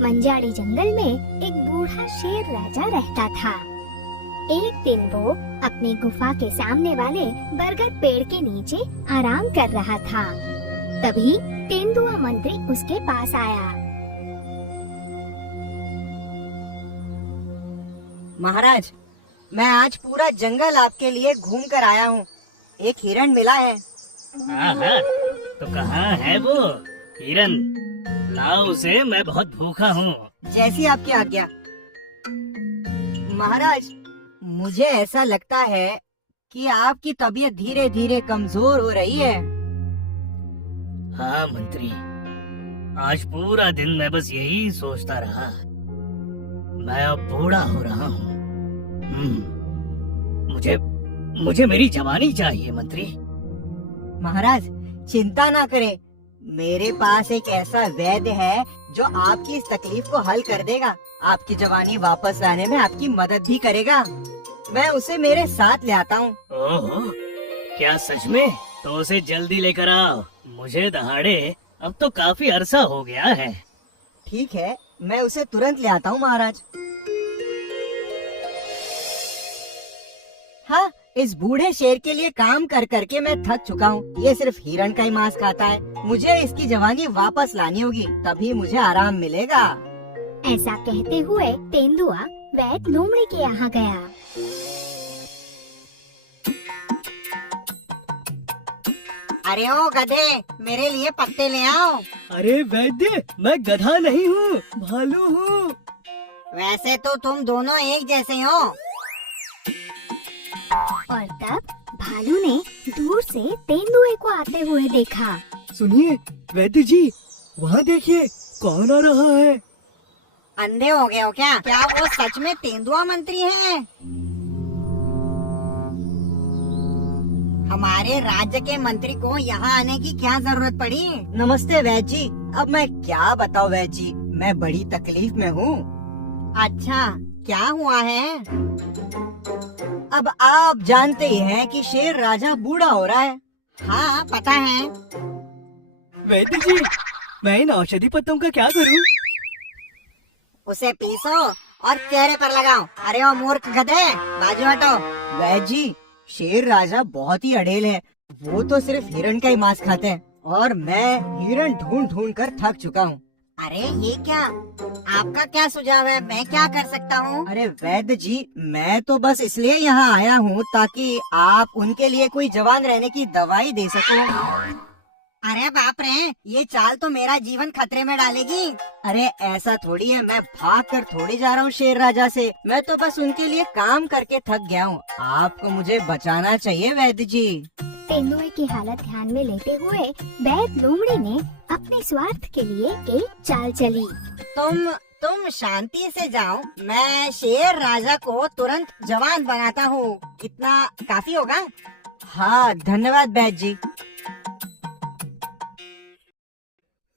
मंजाड़ी जंगल में एक बूढ़ा शेर राजा रहता था। एक दिन वो अपनी गुफा के सामने वाले बरगद पेड़ के नीचे आराम कर रहा था। तभी तेंदुआ मंत्री उसके पास आया। महाराज, मैं आज पूरा जंगल आपके लिए घूम कर आया हूँ। एक हिरण मिला है। हाँ, तो कहाँ है वो हिरन? लाओ उसे, मैं बहुत भूखा हूँ। जैसी आपकी आज्ञा। महाराज, मुझे ऐसा लगता है कि आपकी तबीयत धीरे धीरे कमजोर हो रही है। हाँ मंत्री, आज पूरा दिन मैं बस यही सोचता रहा। मैं अब बूढ़ा हो रहा हूँ। मुझे मेरी जवानी चाहिए मंत्री। महाराज, चिंता ना करें। मेरे पास एक ऐसा वैद्य है जो आपकी इस तकलीफ को हल कर देगा। आपकी जवानी वापस लाने में आपकी मदद भी करेगा। मैं उसे मेरे साथ ले आता हूँ। ओहो, क्या सच में? तो उसे जल्दी लेकर आओ। मुझे दहाड़े अब तो काफी अरसा हो गया है। ठीक है, मैं उसे तुरंत ले आता हूँ महाराज। हाँ, इस बूढ़े शेर के लिए काम कर करके मैं थक चुका हूँ। ये सिर्फ हिरण का ही मांस खाता है। मुझे इसकी जवानी वापस लानी होगी, तभी मुझे आराम मिलेगा। ऐसा कहते हुए तेंदुआ वैद्य लोमड़ी के यहाँ गया। अरे ओ गधे, मेरे लिए पत्ते ले आओ। अरे वैद्य, मैं गधा नहीं हूँ, भालू हूँ। वैसे तो तुम दोनों एक जैसे हो। और तब भालू ने दूर से तेंदुए को आते हुए देखा। सुनिए वैद्य जी, वहाँ देखिए, कौन आ रहा है? अंधे हो गए हो क्या? क्या वो सच में तेंदुआ मंत्री हैं? हमारे राज्य के मंत्री को यहाँ आने की क्या जरूरत पड़ी? नमस्ते वैद्य जी। अब मैं क्या बताऊं वैद्य जी, मैं बड़ी तकलीफ में हूँ। अच्छा, क्या हुआ है? अब आप जानते ही हैं कि शेर राजा बूढ़ा हो रहा है। हाँ, पता है। वैद्य जी, मैं इन औषधि पत्तों का क्या करूँ? उसे पीसो और चेहरे पर लगाओ। अरे ओ मूर्ख गधे, बाजू हटो। वैद्य जी, शेर राजा बहुत ही अड़ेल है। वो तो सिर्फ हिरण का ही मांस खाते हैं और मैं हिरण ढूंढ ढूंढ कर थक चुका हूँ। अरे ये क्या? आपका क्या सुझाव है? मैं क्या कर सकता हूँ? अरे वैद्य जी, मैं तो बस इसलिए यहाँ आया हूँ ताकि आप उनके लिए कोई जवान रहने की दवाई दे सको। अरे बाप रे, ये चाल तो मेरा जीवन खतरे में डालेगी। अरे ऐसा थोड़ी है, मैं भाग कर थोड़ी जा रहा हूँ शेर राजा से। मैं तो बस उनके लिए काम करके थक गया हूँ। आपको मुझे बचाना चाहिए वैद्य जी। तेंदुए की हालत ध्यान में लेते हुए वैद्य लोमड़ी ने अपने स्वार्थ के लिए एक चाल चली। तुम शांति से जाओ, मैं शेर राजा को तुरंत जवान बनाता हूँ। इतना काफी होगा? हाँ, धन्यवाद वैद्य जी।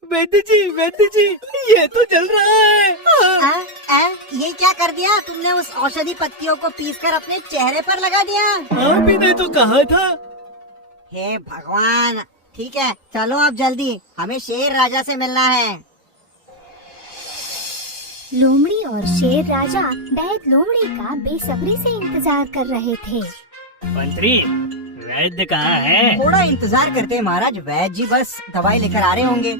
वैद्य जी, ये तो जल रहा है। ये क्या कर दिया तुमने? उस औषधि पत्तियों को पीसकर अपने चेहरे पर लगा दिया। आप ही ने तो कहा था। हे भगवान, ठीक है, चलो अब जल्दी, हमें शेर राजा से मिलना है। लोमड़ी और शेर राजा वैद्य लोमड़ी का बेसब्री से इंतजार कर रहे थे। मंत्री, वैद्य कहाँ है? थोड़ा इंतजार करते हैं महाराज, वैद्य जी बस दवाई लेकर आ रहे होंगे।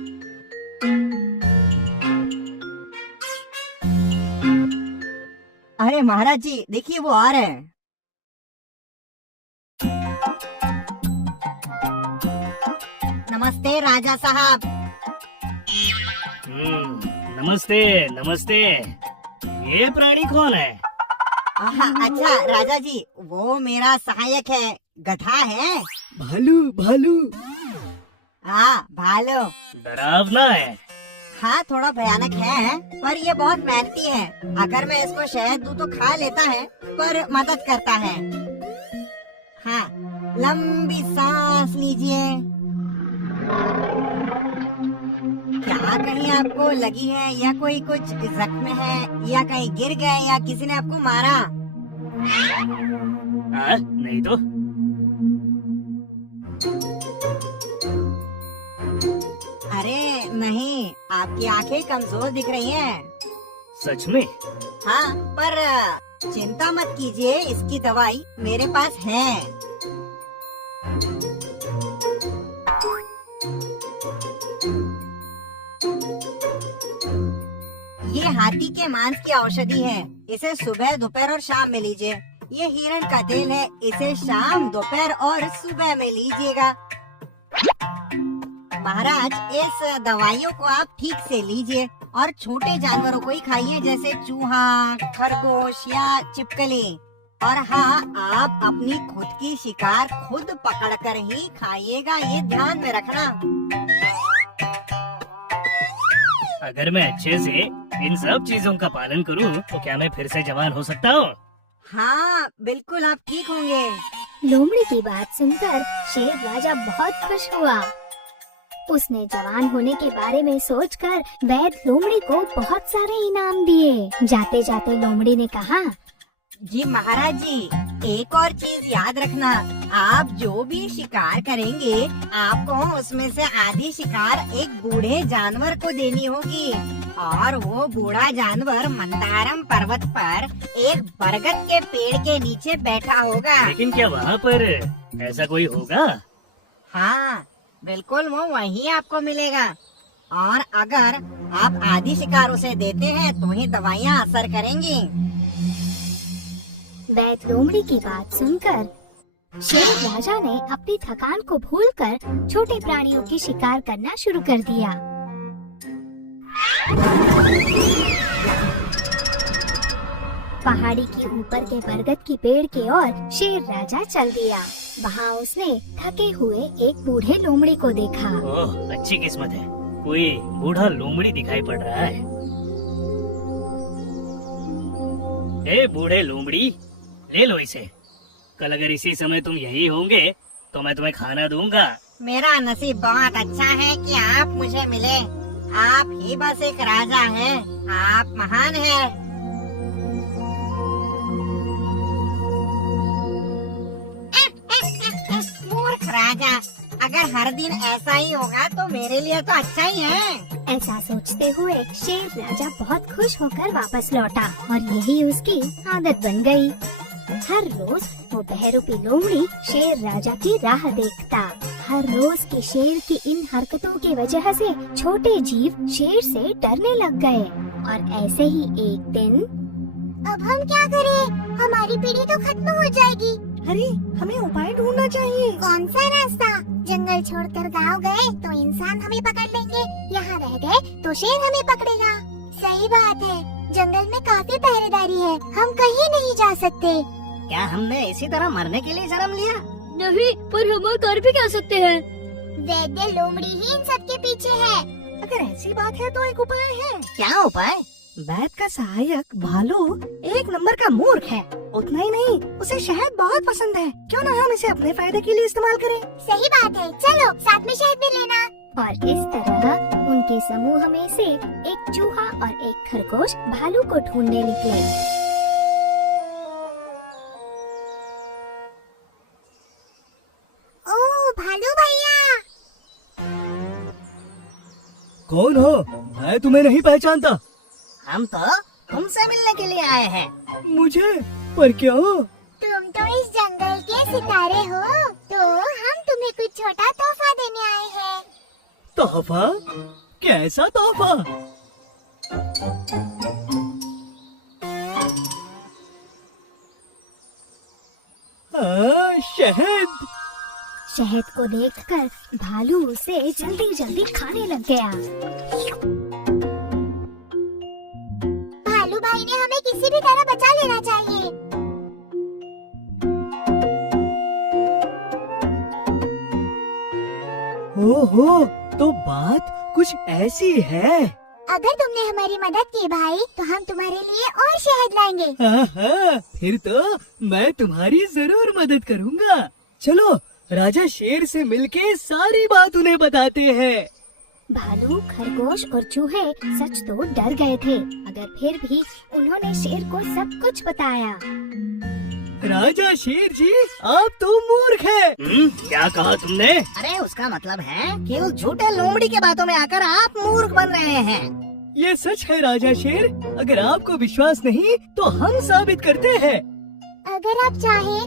अरे महाराज जी, देखिए वो आ रहे हैं। नमस्ते राजा साहब। नमस्ते नमस्ते। ये प्राणी कौन है? अच्छा राजा जी, वो मेरा सहायक है, गधा है। भालू। हाँ, भालू। डरावना है। हाँ, थोड़ा भयानक है, पर ये बहुत मेहनती है। अगर मैं इसको शहद दूं तो खा लेता है, पर मदद करता है। हाँ, लंबी सांस लीजिए। क्या कहीं आपको लगी है या कोई कुछ जख्म है या कहीं गिर गए या किसी ने आपको मारा? नहीं तो। अरे नहीं, आपकी आंखें कमजोर दिख रही हैं। सच में? हाँ, पर चिंता मत कीजिए, इसकी दवाई मेरे पास है। ये हाथी के मांस की औषधि है। इसे सुबह, दोपहर और शाम में लीजिए। ये हिरण का तेल है। इसे शाम, दोपहर और सुबह में लीजिएगा। महाराज, इस दवाइयों को आप ठीक से लीजिए और छोटे जानवरों को ही खाइए, जैसे चूहा, खरगोश या छिपकली। और हाँ, आप अपनी खुद की शिकार खुद पकड़कर ही खाइएगा, ये ध्यान में रखना। अगर मैं अच्छे से इन सब चीजों का पालन करूं, तो क्या मैं फिर से जवान हो सकता हूँ? हाँ, बिल्कुल आप ठीक होंगे। लोमड़ी की बात सुनकर शेर राजा बहुत खुश हुआ। उसने जवान होने के बारे में सोचकर वैद लोमड़ी को बहुत सारे इनाम दिए। जाते जाते लोमड़ी ने कहा, जी महाराज जी, एक और चीज याद रखना, आप जो भी शिकार करेंगे, आपको उसमें से आधी शिकार एक बूढ़े जानवर को देनी होगी। और वो बूढ़ा जानवर मंदारम पर्वत पर एक बरगद के पेड़ के नीचे बैठा होगा। लेकिन क्या वहाँ पर ऐसा कोई होगा? हाँ, बिल्कुल वो वहीं आपको मिलेगा। और अगर आप आधी शिकार उसे देते हैं तो ही दवाइयाँ असर करेंगी। वैद लोमड़ी की बात सुनकर शेर राजा ने अपनी थकान को भूलकर छोटे प्राणियों की शिकार करना शुरू कर दिया। पहाड़ी के ऊपर के बरगद की पेड़ की ओर शेर राजा चल दिया। वहाँ उसने थके हुए एक बूढ़े लोमड़ी को देखा। ओह, अच्छी किस्मत है, कोई बूढ़ा लोमड़ी दिखाई पड़ रहा है। ए बूढ़े लोमड़ी, ले लो इसे। कल अगर इसी समय तुम यही होंगे तो मैं तुम्हें खाना दूंगा। मेरा नसीब बहुत अच्छा है कि आप मुझे मिले। आप ही बस एक राजा हैं। आप महान हैं। मूर्ख राजा, अगर हर दिन ऐसा ही होगा तो मेरे लिए तो अच्छा ही है। ऐसा सोचते हुए शेर राजा बहुत खुश होकर वापस लौटा और यही उसकी आदत बन गई। हर रोज वो बहरूपी लोमड़ी शेर राजा की राह देखता। हर रोज के शेर की इन हरकतों की वजह से छोटे जीव शेर से डरने लग गए। और ऐसे ही एक दिन, अब हम क्या करें? हमारी पीढ़ी तो खत्म हो जाएगी। अरे, हमें उपाय ढूंढना चाहिए। कौन सा रास्ता? जंगल छोड़कर गांव गए तो इंसान हमें पकड़ लेंगे, यहाँ रह गए तो शेर हमें पकड़ेगा। सही बात है, जंगल में काफी पहरेदारी है, हम कहीं नहीं जा सकते। क्या हमने इसी तरह मरने के लिए जन्म लिया? नहीं, पर हम कर भी क्या सकते हैं? वैद्य लोमड़ी ही इन सब के पीछे है। अगर ऐसी बात है तो एक उपाय है। क्या उपाय? वैद्य का सहायक भालू एक नंबर का मूर्ख है। उतना ही नहीं, उसे शहद बहुत पसंद है। क्यों ना हम इसे अपने फायदे के लिए इस्तेमाल करें? सही बात है, चलो साथ में शहद भी लेना। और इस तरह उनके समूह में से एक चूहा और एक खरगोश भालू को ढूंढने निकले। ओ भालू भैया! कौन हो? मैं तुम्हें नहीं पहचानता। हम तो तुमसे मिलने के लिए आए हैं। मुझे? पर क्यों? तुम तो इस जंगल के सितारे हो, तो हम तुम्हें कुछ छोटा तोहफा देने आए हैं। तोहफा? कैसा तोहफा? शहद। शहद को देखकर भालू उसे जल्दी जल्दी खाने लग गया। भालू भाई ने हमें किसी भी तरह बचा लेना चाहिए। ओहो, तो बात कुछ ऐसी है। अगर तुमने हमारी मदद की भाई, तो हम तुम्हारे लिए और शहद लाएंगे। हाँ, फिर तो मैं तुम्हारी जरूर मदद करूँगा। चलो राजा शेर से मिलके सारी बात उन्हें बताते हैं। भालू, खरगोश और चूहे सच तो डर गए थे, मगर फिर भी उन्होंने शेर को सब कुछ बताया। राजा शेर जी, आप तो मूर्ख है। क्या कहा तुमने? अरे उसका मतलब है कि उस झूठे लोमड़ी के बातों में आकर आप मूर्ख बन रहे हैं। ये सच है राजा शेर। अगर आपको विश्वास नहीं तो हम साबित करते हैं। अगर आप चाहे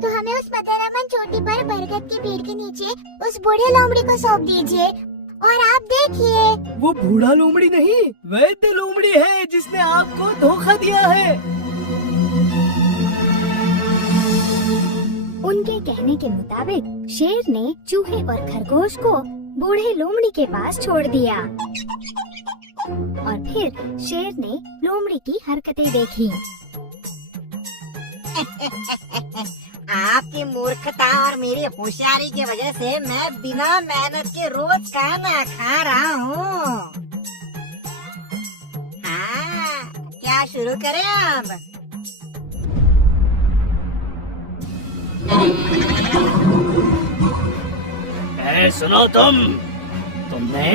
तो हमें उस मदरमन चोटी पर बरगद के पेड़ के नीचे उस बूढ़े लोमड़ी को सौंप दीजिए और आप देखिए। वो बूढ़ा लोमड़ी नहीं, वैद्य लोमड़ी है जिसने आपको धोखा दिया है। उनके कहने के मुताबिक शेर ने चूहे और खरगोश को बूढ़े लोमड़ी के पास छोड़ दिया और फिर शेर ने लोमड़ी की हरकतें देखी। आपकी मूर्खता और मेरी होशियारी की वजह से मैं बिना मेहनत के रोज खाना खा रहा हूँ। हाँ, क्या शुरू करें अब? सुनो तुमने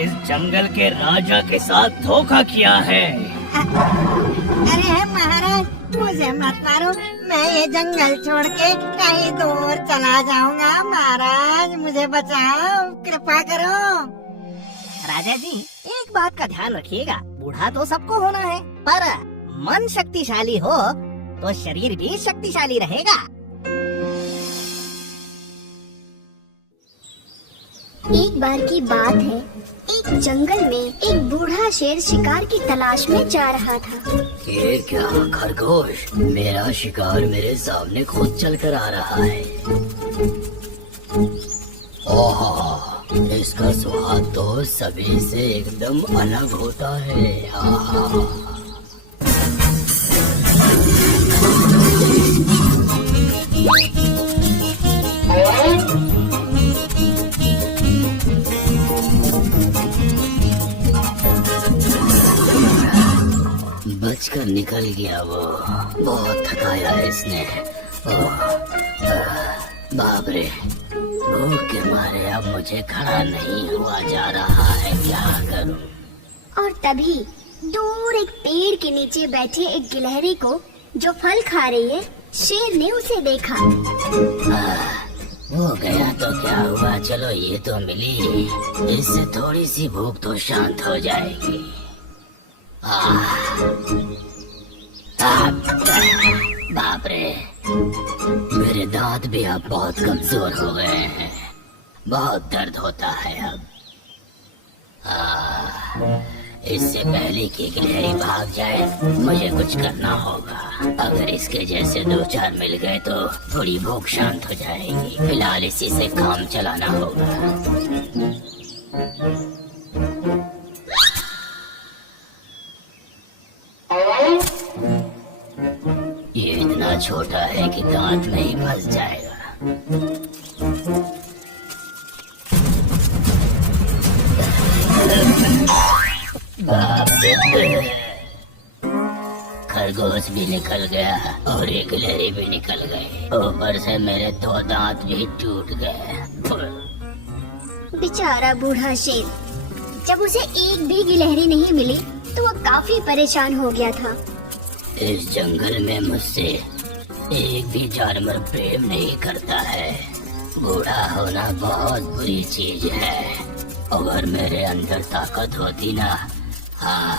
इस जंगल के राजा के साथ धोखा किया है। अरे महाराज, मुझे मत मारो। मैं ये जंगल छोड़ के कहीं दूर चला जाऊंगा। महाराज मुझे बचाओ, कृपा करो। राजा जी, एक बात का ध्यान रखिएगा, बूढ़ा तो सबको होना है, पर मन शक्तिशाली हो तो शरीर भी शक्तिशाली रहेगा। एक बार की बात है, एक जंगल में एक बूढ़ा शेर शिकार की तलाश में जा रहा था। ये क्या खरगोश, मेरा शिकार मेरे सामने खुद चल कर आ रहा है। ओह, इसका स्वाद तो सभी से एकदम अलग होता है। आहा। बचकर निकल गया वो, बहुत थकाया है इसने। बाप रे, भूख के मारे अब मुझे खड़ा नहीं हुआ जा रहा है, क्या करूं? और तभी दूर एक पेड़ के नीचे बैठे एक गिलहरी को जो फल खा रही है, शेर ने उसे देखा। वो गया तो क्या हुआ, चलो ये तो मिली, इससे थोड़ी सी भूख तो शांत हो जाएगी। बाप रे, मेरे दांत भी अब बहुत कमजोर हो गए हैं, बहुत दर्द होता है अब। इससे पहले कि गिलहरी भाग जाए मुझे कुछ करना होगा। अगर इसके जैसे 2-4 मिल गए तो थोड़ी भूख शांत हो जाएगी। फिलहाल इसी से काम चलाना होगा। ये इतना छोटा है कि दांत में ही फंस जाएगा। खरगोश भी निकल गया और एक गिलहरी भी निकल गई, ऊपर से मेरे 2 दांत भी टूट गए। बेचारा बूढ़ा शेर, जब उसे एक भी गिलहरी नहीं मिली तो वो काफी परेशान हो गया था। इस जंगल में मुझसे एक भी जानवर प्रेम नहीं करता है। बूढ़ा होना बहुत बुरी चीज है। अगर मेरे अंदर ताकत होती ना, हाँ,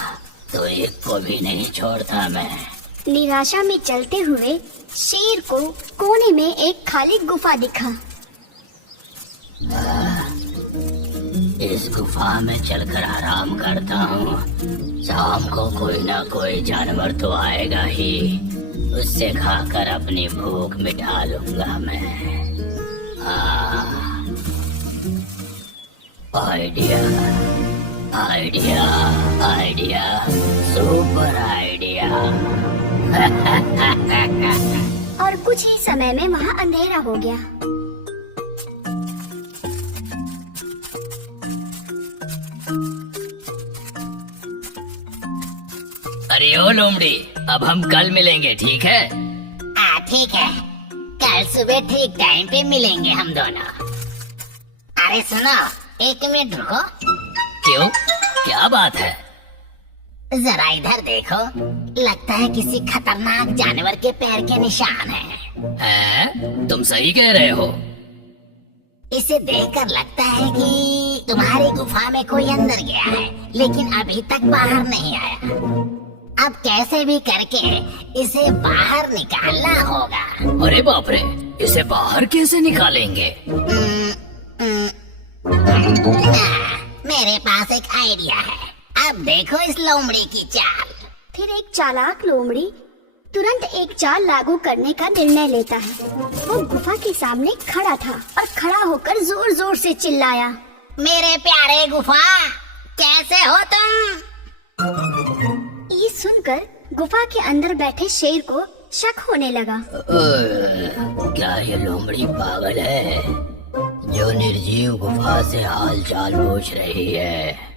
तो एक को भी नहीं छोड़ता मैं। निराशा में चलते हुए शेर को कोने में एक खाली गुफा दिखा। इस गुफा में चलकर आराम करता हूँ। शाम को कोई ना कोई जानवर तो आएगा ही, उससे खाकर अपनी भूख मिटा लूंगा मैं। Idea, idea, idea, super idea. और कुछ ही समय में वहाँ अंधेरा हो गया। अरे ओ लोमड़ी, अब हम कल मिलेंगे, ठीक है? ठीक है, कल सुबह ठीक टाइम पे मिलेंगे हम दोनों। अरे सुनो, 1 मिनट रुको। क्यों, क्या बात है? जरा इधर देखो, लगता है किसी खतरनाक जानवर के पैर के निशान हैं। तुम सही कह रहे हो। इसे देखकर लगता है कि तुम्हारी गुफा में कोई अंदर गया है, लेकिन अभी तक बाहर नहीं आया। अब कैसे भी करके इसे बाहर निकालना होगा। अरे बाप रे, इसे बाहर कैसे निकालेंगे? मेरे पास एक आइडिया है। अब देखो इस लोमड़ी की चाल। फिर एक चालाक लोमड़ी तुरंत एक चाल लागू करने का निर्णय लेता है। वो गुफा के सामने खड़ा था और खड़ा होकर जोर जोर से चिल्लाया, मेरे प्यारे गुफा, कैसे हो तुम? ये सुनकर गुफा के अंदर बैठे शेर को शक होने लगा। क्या ये लोमड़ी पागल है जो निर्जीव गुफा से हाल चाल पूछ रही है?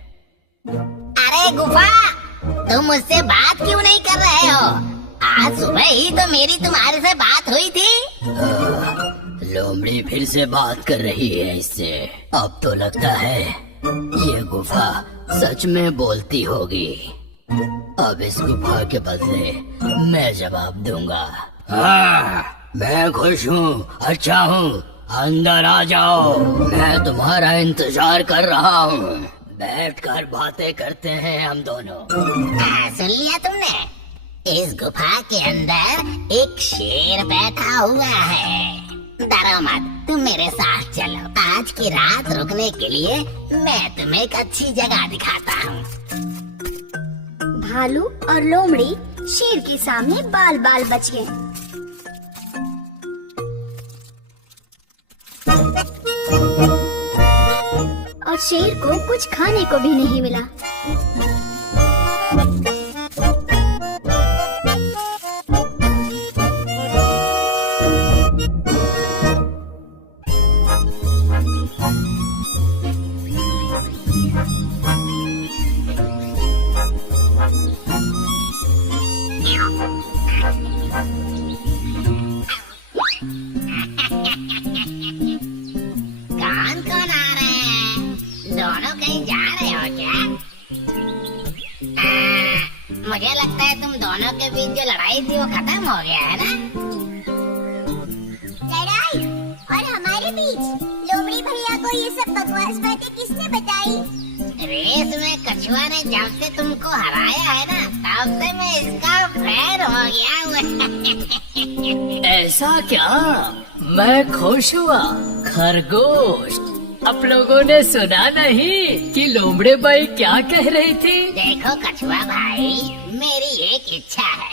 अरे गुफा, तुम मुझसे बात क्यों नहीं कर रहे हो? आज सुबह ही तो मेरी तुम्हारे से बात हुई थी। लोमड़ी फिर से बात कर रही है इससे। अब तो लगता है ये गुफा सच में बोलती होगी। अब इस गुफा के बदले मैं जवाब दूंगा। हाँ, मैं खुश हूँ, अच्छा हूँ, अंदर आ जाओ, मैं तुम्हारा इंतजार कर रहा हूँ। बैठकर बातें करते हैं हम दोनों। सुन लिया तुमने? इस गुफा के अंदर एक शेर बैठा हुआ है। डरो मत, तुम मेरे साथ चलो। आज की रात रुकने के लिए मैं तुम्हें एक अच्छी जगह दिखाता हूँ। भालू और लोमड़ी शेर के सामने बाल बाल बच गए। और शेर को कुछ खाने को भी नहीं मिला। कौन कौन आ रहे हैं? दोनों कहीं जा रहे हो क्या? मुझे लगता है तुम दोनों के बीच जो लड़ाई थी वो खत्म हो गया है ना? लड़ाई? और हमारे बीच? लोमड़ी भैया को ये सब बकवास बातें किसने बताई? रेस में कछुआ ने जब से तुमको हराया है ना, तब से मैं इसका फैन हो गया हूँ। ऐसा क्या? मैं खुश हुआ। खरगोश, आप लोगों ने सुना नहीं कि लोमड़े बाई क्या कह रही थी? देखो कछुआ भाई, मेरी एक इच्छा है।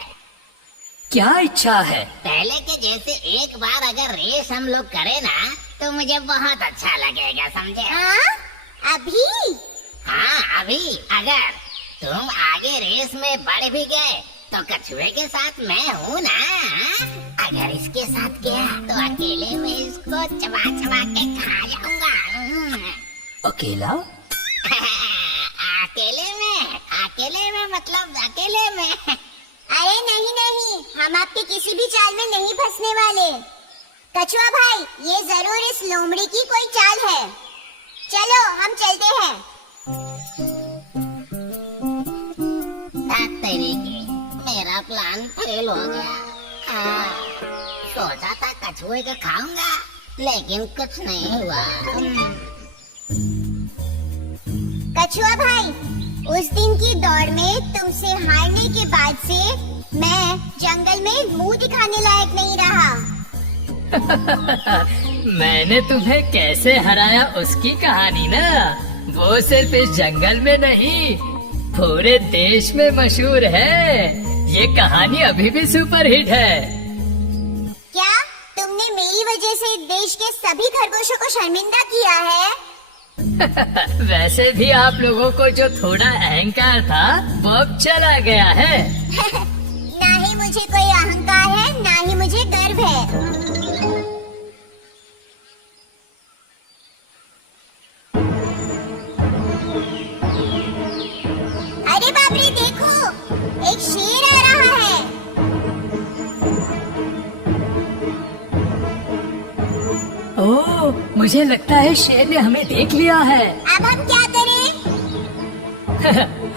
क्या इच्छा है? पहले के जैसे एक बार अगर रेस हम लोग करें ना, तो मुझे बहुत अच्छा लगेगा, समझे? अभी? हाँ अभी। अगर तुम आगे रेस में बढ़ भी गए तो कछुए के साथ मैं हूँ ना। अगर इसके साथ गया तो अकेले में इसको चबा चबा के खा जाऊंगा। अकेला? अकेले में मतलब अकेले में। अरे नहीं नहीं, हम आपके किसी भी चाल में नहीं फंसने वाले। कछुआ भाई, ये जरूर इस लोमड़ी की कोई चाल है। चलो हम चलते हैं। मेरा प्लान फेल हो गया। सोचा था कछुए को खाऊंगा, लेकिन कुछ नहीं हुआ। कछुआ भाई, उस दिन की दौड़ में तुमसे हारने के बाद से मैं जंगल में मुंह दिखाने लायक नहीं रहा। मैंने तुम्हें कैसे हराया उसकी कहानी ना, वो सिर्फ इस जंगल में नहीं पूरे देश में मशहूर है। ये कहानी अभी भी सुपरहिट है। क्या तुमने मेरी वजह से देश के सभी खरगोशों को शर्मिंदा किया है? वैसे भी आप लोगों को जो थोड़ा अहंकार था वो अब चला गया है। ना ही मुझे कोई अहंकार है, ना ही मुझे गर्व है। अरे बाप रे, देखो, एक शेर आ रहा है। ओह, मुझे लगता है शेर ने हमें देख लिया है। अब हम क्या करें?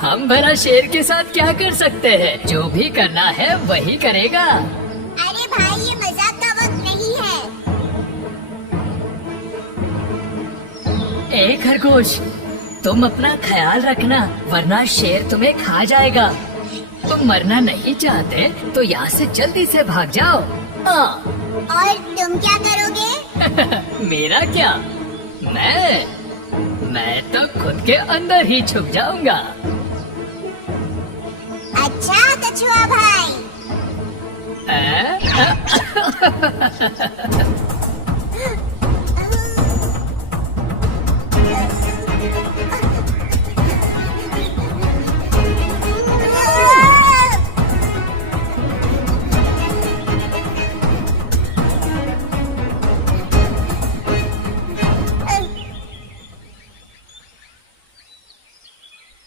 हम भला शेर के साथ क्या कर सकते हैं? जो भी करना है वही करेगा। अरे भाई, ये मजाक का वक्त नहीं है। ए खरगोश, तुम अपना ख्याल रखना, वरना शेर तुम्हें खा जाएगा। तुम मरना नहीं चाहते तो यहाँ से जल्दी से भाग जाओ। और तुम क्या करोगे? मेरा क्या? मैं तो खुद के अंदर ही छुप जाऊंगा। अच्छा कछुआ भाई।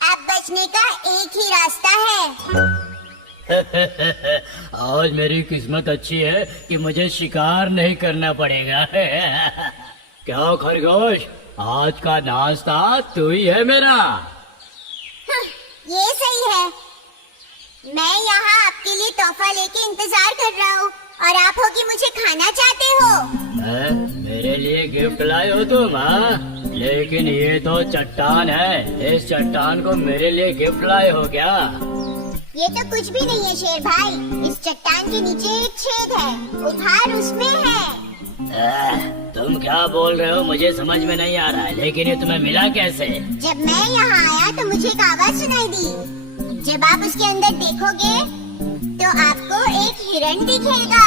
अब बचने का एक ही रास्ता है। आज मेरी किस्मत अच्छी है कि मुझे शिकार नहीं करना पड़ेगा। क्या खरगोश, आज का नाश्ता तू ही है मेरा। ये सही है। मैं यहाँ आपके लिए तोहफा लेके इंतजार कर रहा हूँ और आप हो कि मुझे खाना चाहते हो। मेरे लिए गिफ्ट लाए हो तुम? हाँ, लेकिन ये तो चट्टान है। इस चट्टान को मेरे लिए गिफ्ट लाए हो क्या? ये तो कुछ भी नहीं है शेर भाई। इस चट्टान के नीचे एक छेद है, उपहार उसमें है। तुम क्या बोल रहे हो? मुझे समझ में नहीं आ रहा है। लेकिन ये तुम्हें मिला कैसे? जब मैं यहाँ आया तो मुझे एक आवाज सुनाई दी। जब आप उसके अंदर देखोगे तो आपको एक हिरण दिखेगा।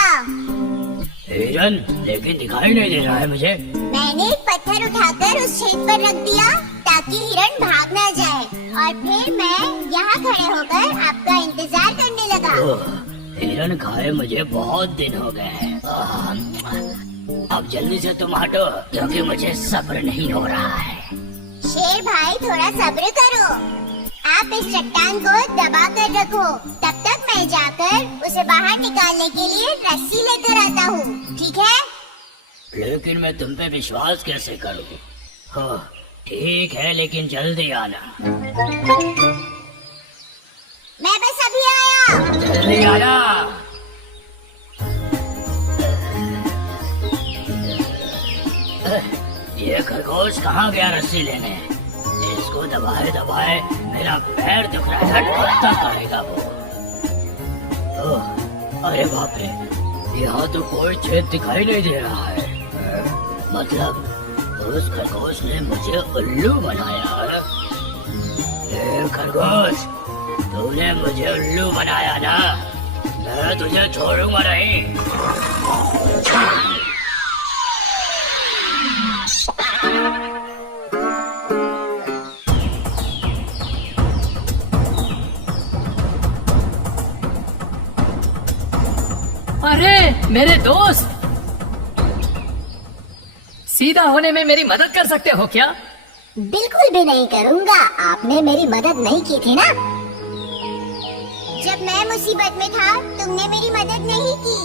हिरन? लेकिन दिखाई नहीं दे रहा है मुझे। मैंने एक पत्थर उठाकर उस छेद पर रख दिया ताकि हिरण भाग ना जाए, और फिर मैं यहाँ खड़े होकर आपका इंतजार करने लगा। हिरन खाए मुझे बहुत दिन हो गए हैं। अब जल्दी से तुम हटो, क्योंकि मुझे सब्र नहीं हो रहा है। शेर भाई, थोड़ा सब्र करो। आप इस चट्टान को दबा कर रखो, तब तक मैं जाकर उसे बाहर निकालने के लिए रस्सी लेकर आता हूँ, ठीक है? लेकिन मैं तुम पे विश्वास कैसे करूँ? हाँ, ठीक है, लेकिन जल्दी आना। मैं बस अभी आया। जल्दी आना। ये खरगोश कहाँ गया रस्सी लेने? इसको दबाए दबाए मेरा पैर दुख रहा है। कब तक आएगा वो? अरे बाप रे, यहाँ तो कोई छेद दिखाई नहीं दे रहा है। मतलब उस खरगोश ने मुझे उल्लू बनाया है। ए खरगोश, तूने मुझे उल्लू बनाया ना? मैं तुझे छोड़ूंगा नहीं। अरे मेरे दोस्त, सीधा होने में मेरी मदद कर सकते हो क्या? बिल्कुल भी नहीं करूँगा। आपने मेरी मदद नहीं की थी ना? जब मैं मुसीबत में था तुमने मेरी मदद नहीं की।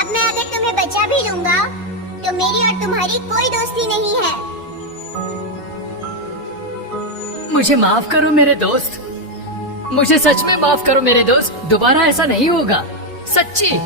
अब मैं अगर तुम्हें बचा भी लूँगा तो मेरी और तुम्हारी कोई दोस्ती नहीं है। मुझे माफ करो मेरे दोस्त, मुझे सच में माफ करो मेरे दोस्त। दोबारा ऐसा नहीं होगा, सच्ची।